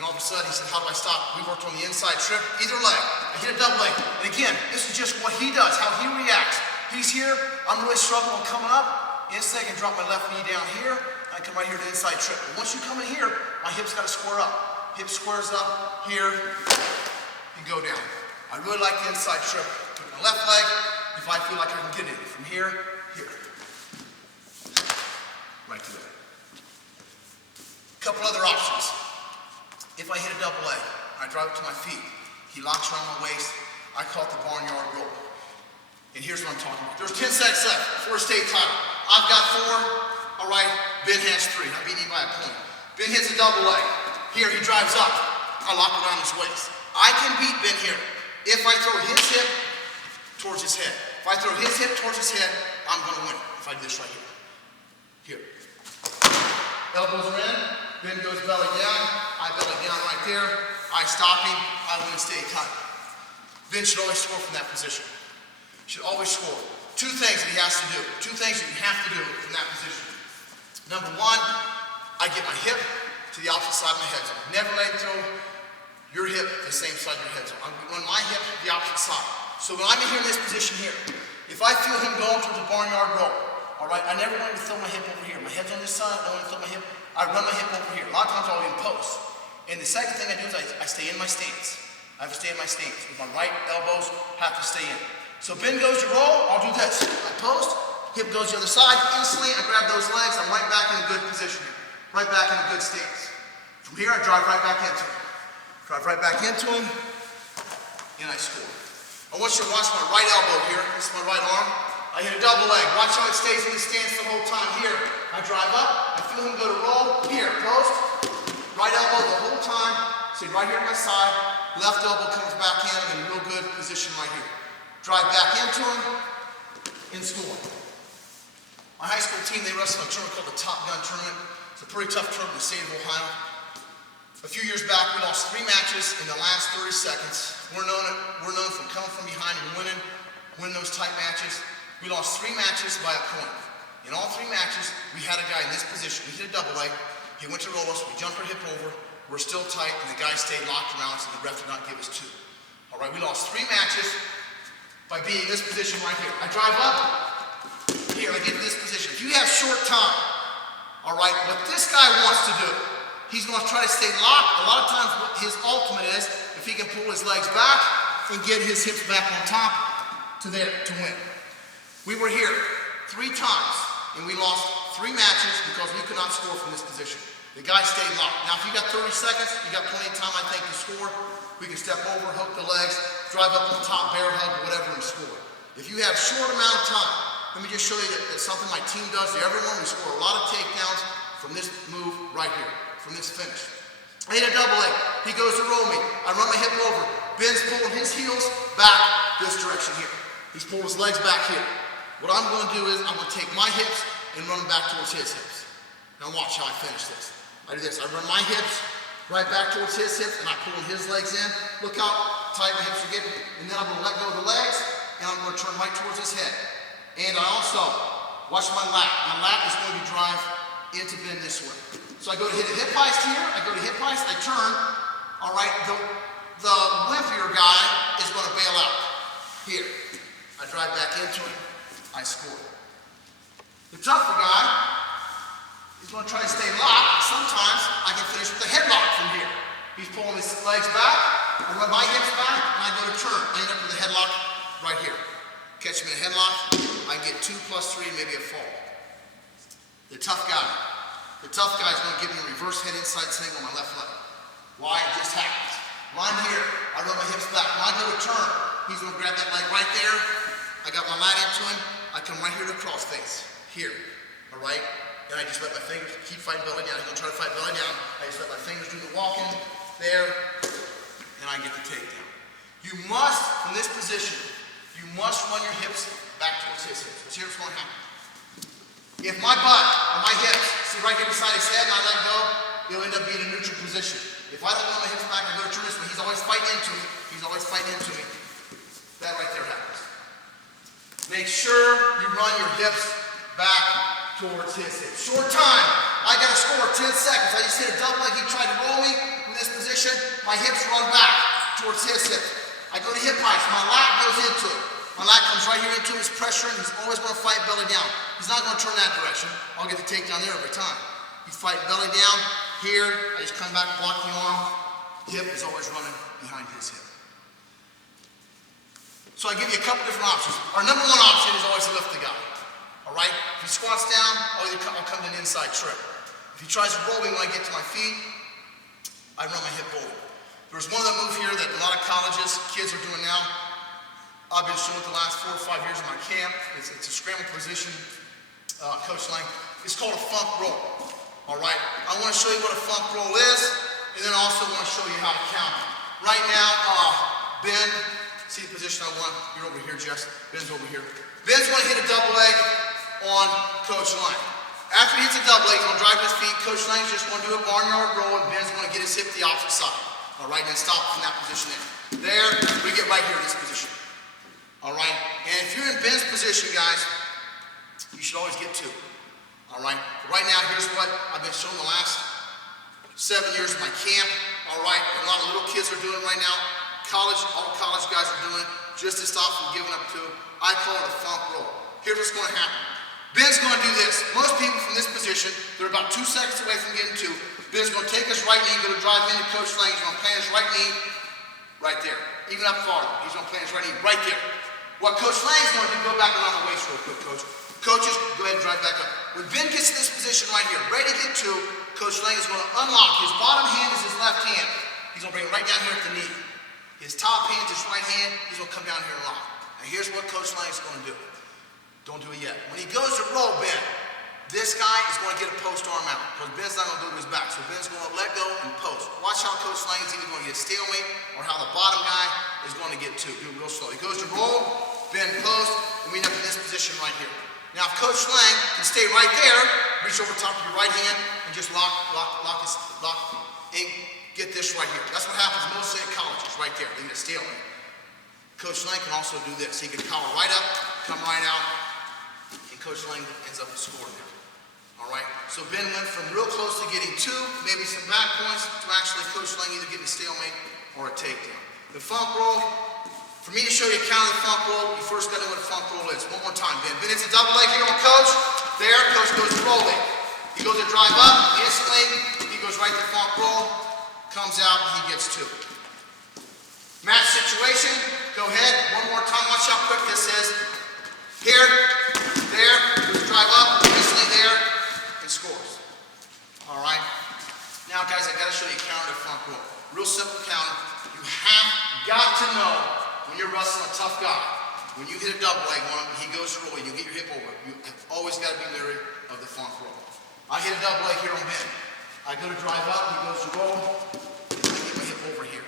And all of a sudden he said, how do I stop? We worked on the inside trip, either leg. I hit a double leg. And again, this is just what he does, how he reacts. He's here, I'm really struggling coming up. Instantly I can drop my left knee down here. I come right here to the inside trip. But once you come in here, my hips got to square up. Hip squares up here and go down. I really like the inside trip. Put my left leg, if I feel like I can get it from here, here. Right to there. A couple other options. If I hit a double leg, I drive it to my feet. He locks around my waist. I call it the barnyard roll. And here's what I'm talking about. There's 10 seconds left for a state title. I've got 4. All right, Ben has 3. I'm beating him by a point. Ben hits a double leg. Here, he drives up. I lock around his waist. I can beat Ben here if I throw his hip towards his head. If I throw his hip towards his head, I'm going to win. If I do this right here. Here. Elbows are in. Ben goes belly down. I belly down right there. I stop him. I win a state title. Ben should always score from that position. Should always score. 2 things that he has to do. 2 things that you have to do from that position. Number 1, I get my hip to the opposite side of my head zone. Never let it throw your hip to the same side of your head zone. I'm going to run my hip to the opposite side. So when I'm in here in this position here, if I feel him going towards the barnyard roll, all right, I never want to throw my hip over here. My head's on this side, I don't want to throw my hip. I run my hip over here. A lot of times I'll in post. And the second thing I do is I stay in my stance. I have to stay in my stance. With my right elbows have to stay in. So Ben goes to roll, I'll do this. I post, hip goes to the other side. Instantly, I grab those legs, I'm right back in a good position here. Right back in a good stance. From here, I drive right back into him. Drive right back into him, and I score. I want you to watch my right elbow here. This is my right arm. I hit a double leg. Watch how it stays in the stance the whole time. Here, I drive up. I feel him go to roll. Here, post. Right elbow the whole time. Stay right here on my side. Left elbow comes back in. I'm in a real good position right here. Drive back into him and score. My high school team, they wrestle a tournament called the Top Gun Tournament. It's a pretty tough tournament in the state of Ohio. A few years back, we lost 3 matches in the last 30 seconds. We're known for coming from behind and winning those tight matches. We lost 3 matches by a point. In all 3 matches, we had a guy in this position. We hit a double leg. He went to roll us. We jumped our hip over. We're still tight, and the guy stayed locked around us, and the ref did not give us 2. All right, we lost 3 matches by being in this position right here. I drive up. Here, I get in this position. If you have short time, all right, what this guy wants to do, he's going to try to stay locked. A lot of times what his ultimate is, if he can pull his legs back and get his hips back on top to there to win. We were here 3 times, and we lost 3 matches because we could not score from this position. The guy stayed locked. Now, if you got 30 seconds, you got plenty of time, I think, to score. We can step over, hook the legs, drive up on top, bear hug, whatever, and score. If you have short amount of time, let me just show you that something my team does to everyone. We score a lot of takedowns from this move right here, from this finish. I hit a double leg. He goes to roll me. I run my hip over. Ben's pulling his heels back this direction here. He's pulling his legs back here. What I'm going to do is I'm going to take my hips and run them back towards his hips. Now watch how I finish this. I do this. I run my hips right back towards his hips, and I pull his legs in. Look how tight my hips are getting. And then I'm going to let go of the legs, and I'm going to turn right towards his head. And I also watch my lat. My lat is going to drive into Ben this way. So I go to hit a hip heist here. I go to hip heist. I turn. All right. The wimpier guy is going to bail out. Here. I drive back into him. I score. The tougher guy is going to try to stay locked. Sometimes I can finish with a headlock from here. He's pulling his legs back. I run my hips back, and I go to turn. I end up with a headlock right here. Catch me in a headlock. I get 2 + 3, maybe a fall. The tough guy is going to give me a reverse head inside single on my left leg. Why? It just happens. When I'm here, I run my hips back. When I go to turn, he's going to grab that leg right there. I got my lat into him. I come right here to cross face. Here. All right? And I just let my fingers keep fighting belly down. He's going to try to fight belly down. I just let my fingers do the walking there. And I get the takedown. You must, from this position, you must run your hips back towards his hips. Because here's what's going to happen. If my butt or my hips, see right here beside his head and I let go, he'll end up being in a neutral position. If I don't run my hips back and go to turn this way, he's always fighting into me. He's always fighting into me. That right there happens. Make sure you run your hips back towards his hips. Short time. I got to score 10 seconds. I just hit a double leg. He tried to roll me in this position. my hips run back towards his hips. I go to hip heights, my lat goes into it. My lat comes right here into his pressure, and he's always going to fight belly down. He's not going to turn that direction. I'll get the takedown there every time. He's fighting belly down. Here, I just come back, block the arm. Hip is always running behind his hip. So I give you a couple different options. Our number one option is always to lift the guy. All right? If he squats down, I'll come to an inside trip. If he tries to roll me when I get to my feet, I run my hip over. There's one other move here that a lot of colleges, kids are doing now. I've been showing it the last 4 or 5 years in my camp. It's a scramble position, Coach Lang. It's called a funk roll. All right? I want to show you what a funk roll is, and then also want to show you how to count it. Right now, Ben, see the position I want? You're over here, Jess. Ben's over here. Ben's going to hit a double leg on Coach Lang. After he hits a double leg, he's going to drive his feet. Coach Lang's just going to do a barnyard roll, and Ben's going to get his hip to the opposite side. All right, and then stop in that position there. There, we get right here in this position. All right, and if you're in Ben's position, guys, you should always get 2. All right, right now, here's what I've been showing the last 7 years of my camp. All right, and a lot of little kids are doing it right now. All college guys are doing it just to stop from giving up 2. I call it a funk roll. Here's what's going to happen. Ben's going to do this. Most people from this position, they're about 2 seconds away from getting 2. Ben's going to take his right knee, going to drive into Coach Lang. He's going to plant his right knee right there. Even up farther. He's going to plant his right knee right there. What Coach Lang's going to do, go back around the waist real quick, Coach. Coaches, go ahead and drive back up. When Ben gets to this position right here, ready to get 2, Coach Lang is going to unlock. His bottom hand is his left hand. He's going to bring it right down here at the knee. His top hand is his right hand. He's going to come down here and lock. Now here's what Coach Lang is going to do. Don't do it yet. When he goes to roll Ben, this guy is going to get a post arm out because Ben's not going to go to his back. So Ben's going to let go and post. Watch how Coach Lang is either going to get stalemate or how the bottom guy is going to get 2. Do it real slow. He goes to roll, Ben post, and we end up in this position right here. Now if Coach Lang can stay right there, reach over top of your right hand and just lock, and get this right here. That's what happens mostly at colleges, right there. They get a stalemate. Coach Lang can also do this. He can collar right up, come right out, and Coach Lang ends up scoring there. All right, so Ben went from real close to getting 2, maybe some back points, to actually Coach Lang either getting a stalemate or a takedown. The funk roll, for me to show you a count of the funk roll, you first got to know what a funk roll is. One more time, Ben. Ben hits a double leg here on Coach. There, Coach goes to roll it. He goes to drive up, instantly, he goes right to funk roll, comes out, and he gets 2. Match situation, go ahead, one more time, watch how quick this is. Here, there, goes drive up, instantly there, and scores. All right? Now, guys, I got to show you a counter to funk roll. Real simple counter. You have got to know when you're wrestling a tough guy, when you hit a double leg on him, he goes to roll, you get your hip over. You have always got to be leery of the funk roll. I hit a double leg here on Ben. I go to drive up, he goes to roll, and I get my hip over here.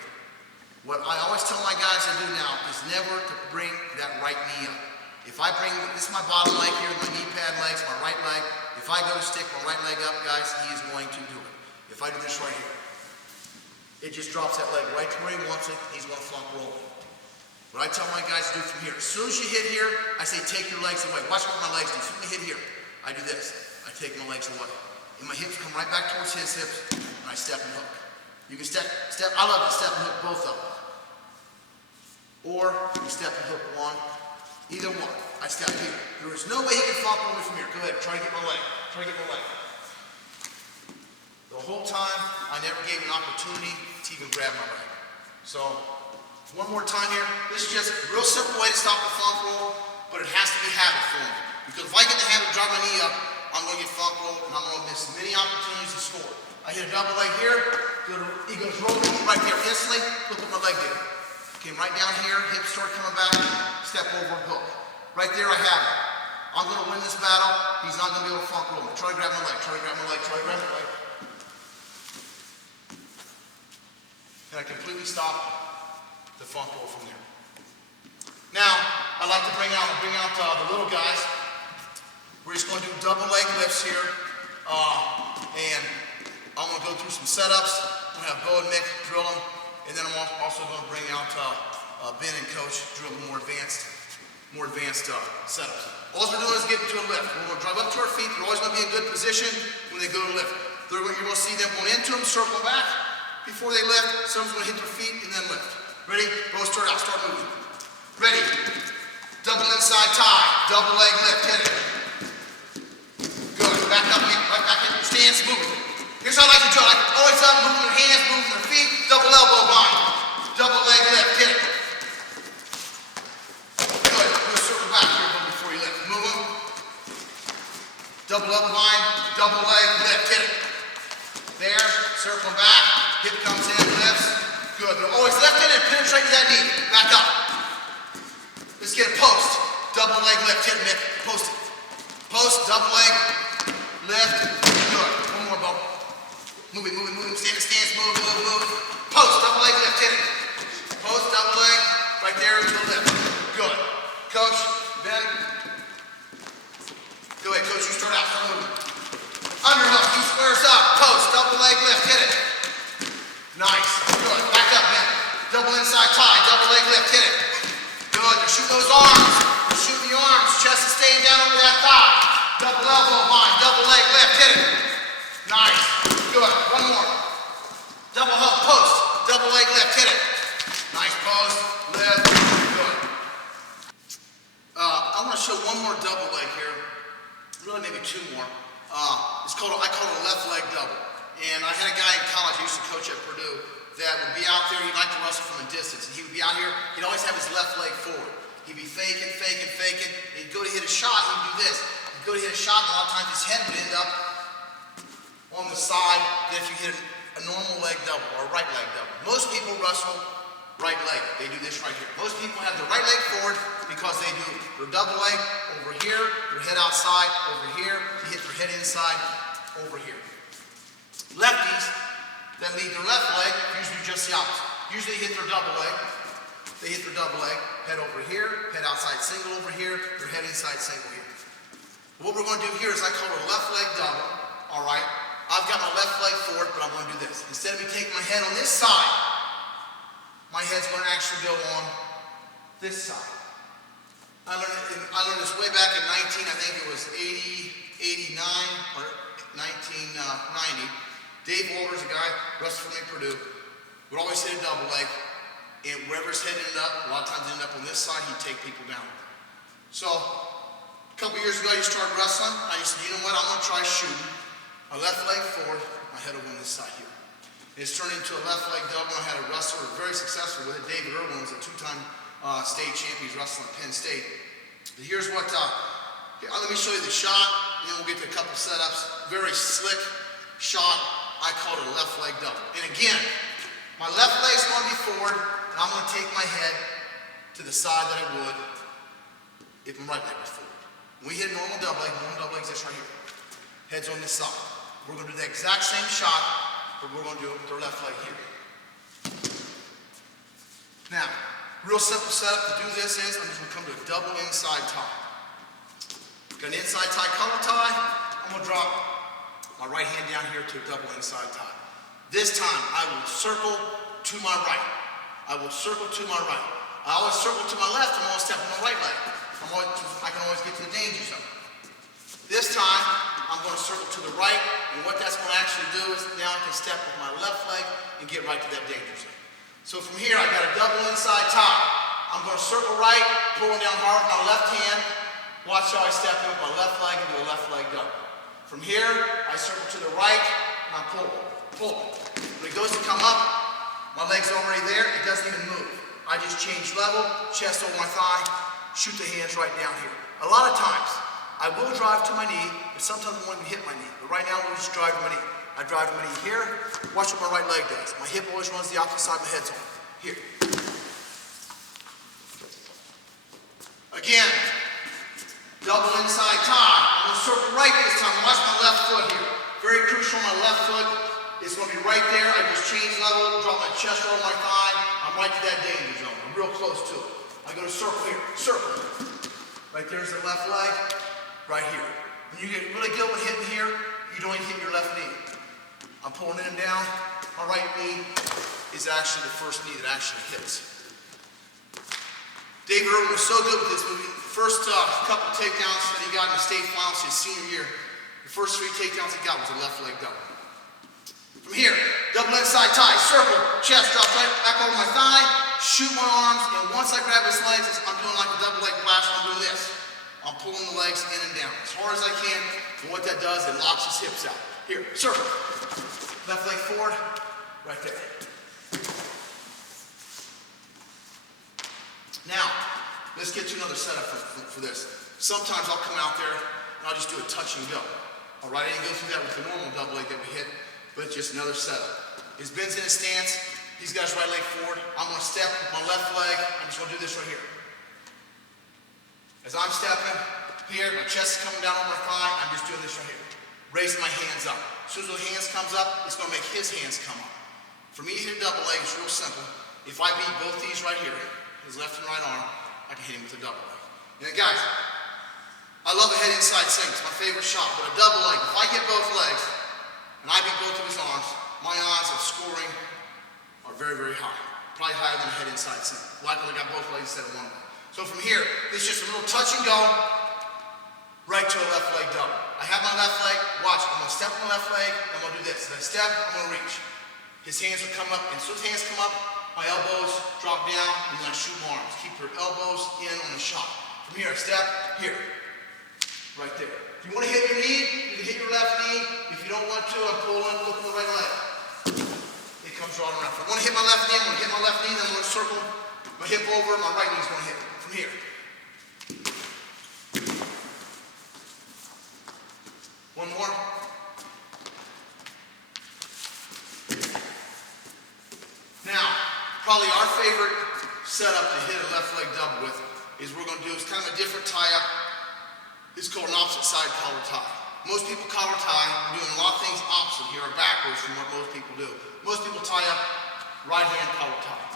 What I always tell my guys to do now is never to bring that right knee up. If I bring, this is my bottom leg here, my knee pad legs, my right leg. If I go to stick my right leg up, guys, he is going to do it. If I do this right here, it just drops that leg right to where he wants it. He's going to funk roll it. What I tell my guys to do from here, as soon as you hit here, I say take your legs away. Watch what my legs do. As soon as you hit here, I do this. I take my legs away. And my hips come right back towards his hips, and I step and hook. You can step, I love to step and hook both of them. Or you step and hook one, either one. I step here. There is no way he can funk roll me from here. Go ahead, try to get my leg. Try to get my leg. The whole time, I never gave him an opportunity to even grab my leg. So, one more time here. This is just a real simple way to stop the funk roll, but it has to be habit forming. Because if I get the habit of driving my knee up, I'm going to get funk roll, and I'm going to miss many opportunities to score. I hit a double leg here, he goes rolling right there instantly, look what my leg did. Came right down here, hips start coming back, step over and hook. Right there I have it. I'm going to win this battle, he's not going to be able to funk roll me. Try to grab my leg, try to grab my leg, try to grab my leg. And I completely stop the funk roll from there. Now, I like to bring out the little guys. We're just going to do double leg lifts here, and I'm going to go through some setups. I'm going to have Bo and Mick drill them, and then I'm also going to bring out Ben and Coach drill the more advanced setups. All we're doing is getting to a lift. We're going to drive up to our feet. They're always going to be in good position when they go to lift. You're going to see them going into them, circle back, before they lift, someone's going to hit their feet and then lift. Ready? Both start out. Start moving. Ready? Double inside tie. Double leg lift. Hit it. Good. Back up. Right back in your stance. Moving. Here's how I like to drill. Like always up. Moving your hands. Moving your feet. Double elbow bind. Double leg lift. Hit it. Good. Do a circle back here before you lift. Move them. Double elbow bind. Double leg lift. Hit it. There. Circle back. Hip comes in. Lifts. Good. They're always lifting and penetrating that knee. Back up. Let's get a post. Double leg lift. Hit it, Mick. Post it. Post. Double leg lift. Good. One more, Bo. Moving. Stand in stance. Move. Post. Double leg lift. Hit it. Post. Double leg. Right there to the lift. Good. Coach. Ben. Go ahead, Coach. You start out. Start moving. Underhook. He squares up. Post. Double leg lift. Hit it. Nice. Good. Back up, Ben. Double inside tie. Double leg lift. Hit it. Good. You're shooting those arms. You're shooting the arms. Chest is staying down over that thigh. Double elbow bind. Double leg lift. Hit it. Nice. Good. One more. Double hook. Post. Double leg lift. Hit it. Nice. Post. Lift. Good. I want to show one more double leg here. Really, maybe two more. I call it a left leg double. And I had a guy in college I used to coach at Purdue that would be out there. He liked to wrestle from a distance. And he would be out here. He'd always have his left leg forward. He'd be faking. And he'd go to hit a shot. He'd do this. He'd go to hit a shot, and a lot of times his head would end up on the side than if you hit a normal leg double or a right leg double. Most people wrestle right leg. They do this right here. Most people have their right leg forward because they do their double leg over here, their head outside over here, to hit their head inside over here. Lefties that lead their left leg usually do just the opposite. Usually hit their double leg. They hit their double leg, head over here, head outside single over here, their head inside single here. What we're going to do here is I call it a left leg double. All right. I've got my left leg forward, but I'm going to do this. Instead of me taking my head on this side, my head's going to actually go on this side. I learned this way back in I think it was 89 or 1990. Dave Walter's a guy, wrestled for me at Purdue, would always hit a double leg, and wherever his head ended up, a lot of times ended up on this side, he'd take people down. So, a couple years ago, I started wrestling. I just said, you know what, I'm going to try shooting. My left leg forward, my head over on this side here. It's turned into a left leg double. I had a wrestler very successful with it. David Irwin was a two-time state champion. He's wrestling at Penn State. But here's what, let me show you the shot, and then we'll get to a couple setups. Very slick shot. I call it a left leg double. And again, my left leg's going to be forward, and I'm going to take my head to the side that I would if my right leg was forward. When we hit a normal double leg is this right here. Head's on this side. We're going to do the exact same shot, but we're going to do it with our left leg here. Now, real simple setup to do this is, I'm just going to come to a double inside tie. Got an inside tie collar tie. I'm going to drop my right hand down here to a double inside tie. This time, I will circle to my right. I will circle to my right. I always circle to my left, I'm always stepping my right leg. I can always get to the danger zone. This time, I'm going to circle to the right, and what that's going to actually do is now I can step with my left leg and get right to that danger zone. So from here, I got a double inside tie. I'm going to circle right, pulling down hard with my left hand. Watch how I step in with my left leg and do a left leg double. From here, I circle to the right, and I pull. When it goes to come up, my leg's already there, it doesn't even move. I just change level, chest over my thigh, shoot the hands right down here. A lot of times, I will drive to my knee, but sometimes I won't even hit my knee. But right now, we'll just drive to my knee. I drive to my knee here, watch what my right leg does. My hip always runs the opposite side, my head's on. Here. Again, double inside tie. I'm going to circle right this time. Watch my left foot here. Very crucial, my left foot is going to be right there. I just change level, drop my chest over my thigh. I'm right to that danger zone. I'm real close to it. I go to circle here. Circle. Right there's the left leg. Right here. When you get really good with hitting here, you don't even hit your left knee. I'm pulling in and down. My right knee is actually the first knee that actually hits. David Irwin was so good with this movie. The first couple takedowns that he got in the state finals his senior year, the first 3 takedowns he got was a left leg double. From From here, double inside tie, circle, chest drops right back over my thigh, shoot my arms, and once I grab his legs, I'm doing like a double leg blast. I'm doing this. I'm pulling the legs in and down as hard as I can, and what that does, it locks his hips out. Here, circle. Left leg forward, right there. Now, let's get to another setup for this. Sometimes I'll come out there and I'll just do a touch and go. All right, I didn't go through that with the normal double leg that we hit, but it's just another setup. His Ben's in his stance. He's got his right leg forward. I'm going to step with my left leg. I'm just going to do this right here. As I'm stepping here, my chest is coming down on my thigh. I'm just doing this right here. Raising my hands up. As soon as the hands comes up, it's going to make his hands come up. For me to hit a double leg, it's real simple. If I beat both these right here, his left and right arm, I can hit him with a double leg. And then guys, I love a head inside sing. It's my favorite shot. But a double leg, if I get both legs and I beat both of his arms, my odds of scoring are very, very high. Probably higher than a head inside sing. Likely I got both legs instead of one leg. So from here, it's just a little touch and go, right to a left leg double. I have my left leg, watch, I'm going to step on my left leg, I'm going to do this. As I step, I'm going to reach. His hands will come up, and as soon as his hands come up, my elbows drop down, and then I shoot my arms. Keep your elbows in on the shot. From here, I step, here, right there. If you want to hit your knee, you can hit your left knee. If you don't want to, I'm pulling, look at the right leg. It comes right around. If I want to hit my left knee, I'm going to hit my left knee, then I'm going to circle my hip over, my right knee's going to hit from here. One more. Now, probably our favorite setup to hit a left leg double with is we're going to do is kind of a different tie-up. It's called an opposite side collar tie. Most people collar tie, we're doing a lot of things opposite here, or backwards from what most people do. Most people tie up right hand collar tie,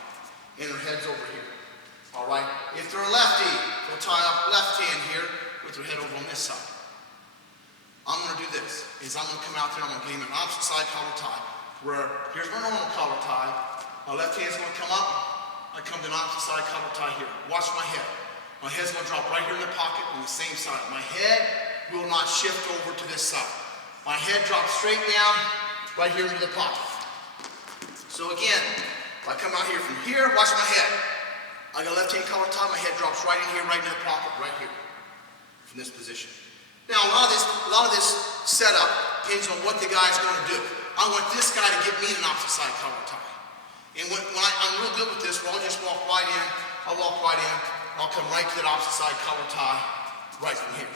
and their head's over here. All right? If they're a lefty, they'll tie up left hand here with their head over on this side. I'm going to do this, is I'm going to come out there, I'm going to give him an opposite side collar tie, where here's my normal collar tie, my left hand's going to come up, I come to an opposite side collar tie here. Watch my head. My head's going to drop right here in the pocket on the same side. My head will not shift over to this side. My head drops straight down right here into the pocket. So again, if I come out here from here, watch my head. I got a left hand collar tie, my head drops right in here, right into the pocket, right here, from this position. Now a lot of this setup hinges on what the guy's going to do. I want this guy to get me an opposite side collar tie. And when I'm real good with this, where I'll just walk right in, I'll walk right in, I'll come right to that opposite side collar tie, right from here.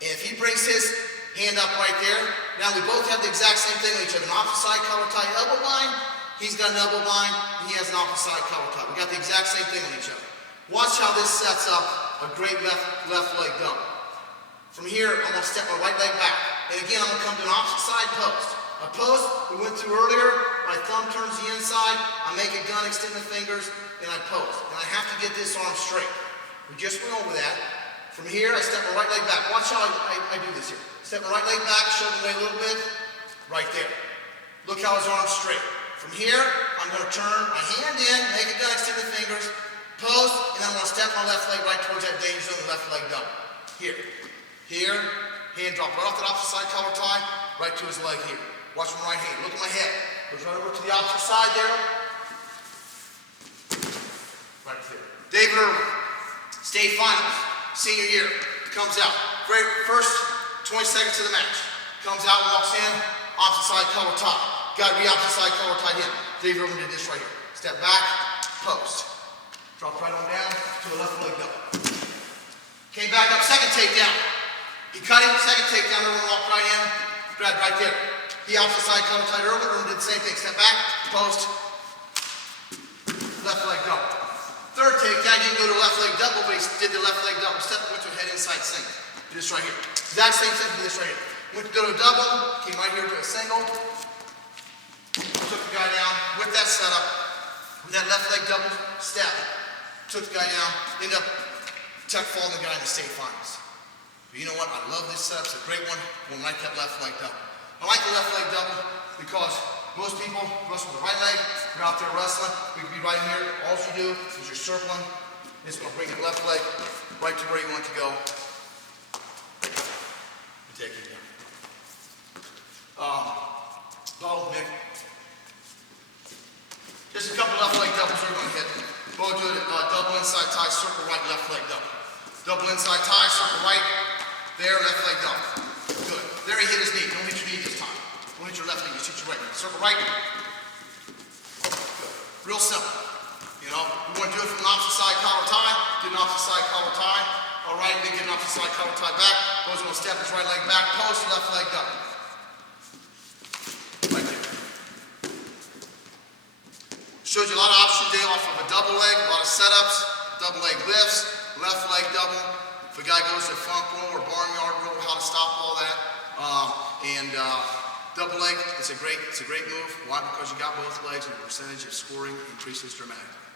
And if he brings his hand up right there, now we both have the exact same thing on each other. An opposite side collar tie elbow bind, he's got an elbow bind, and he has an opposite side collar tie. We got the exact same thing on each other. Watch how this sets up a great left leg double. From here, I'm going to step my right leg back. And again, I'm going to come to an opposite side post. A post we went through earlier, my thumb turns the inside, I make a gun, extend the fingers, and I post. And I have to get this arm straight. We just went over that. From here, I step my right leg back. Watch how I do this here. Step my right leg back, shove it away a little bit, right there. Look how his arm's straight. From here, I'm going to turn my hand in, make a gun, extend the fingers, post, and then I'm going to step my left leg right towards that danger zone, the left leg double. Here. Here, hand drop right off that opposite side collar tie, right to his leg here. Watch my right hand. Look at my head. Goes right over to the opposite side there. Right there. David Irwin, state finals, senior year, comes out. First 20 seconds of the match. Comes out, walks in, opposite side collar tie. Got to be opposite side collar tie in. David Irwin did this right here. Step back, post. Drop right on down to the left leg double. Came back up, second takedown. He cut him, second takedown, Irwin walked right in, grabbed right there. He opposite side collar tied Irwin did the same thing. Step back, post, left leg double. Third takedown, didn't go to left leg double, but he did the left leg double. Step went to a head inside single. Do this right here. Exact same thing, do this right here. Went to go to a double, came right here to a single. Took the guy down with that setup, with that left leg double step. Took the guy down, ended up tech falling the guy in the state finals. But you know what? I love this setup. It's a great one. We'll like that left leg double. I like the left leg double because most people wrestle with the right leg. You're out there wrestling. We could be right here. All you do is you're circling. It's going to bring the left leg right to where you want it to go. And take it down. Bo, Mick, Here's a couple left leg doubles we're going to hit. We'll do it double inside tie, circle right, left leg double. Double inside tie, circle right, there, left leg double. Good. There he hit his knee. Don't hit your knee this time. Don't hit your left knee, just hit your right knee. Circle right. Good. Real simple. You know, we want to do it from an opposite side collar tie, get an opposite side collar tie. All right, then get an opposite side collar tie back. Goes going to step his right leg back, post, left leg double. Right there. Showed you a lot of options today off of a double leg, a lot of setups, double leg lifts, left leg double. If a guy goes to front row or barnyard row, how to stop all that. Double leg, it's a great move. Why? Because you got both legs and the percentage of scoring increases dramatically.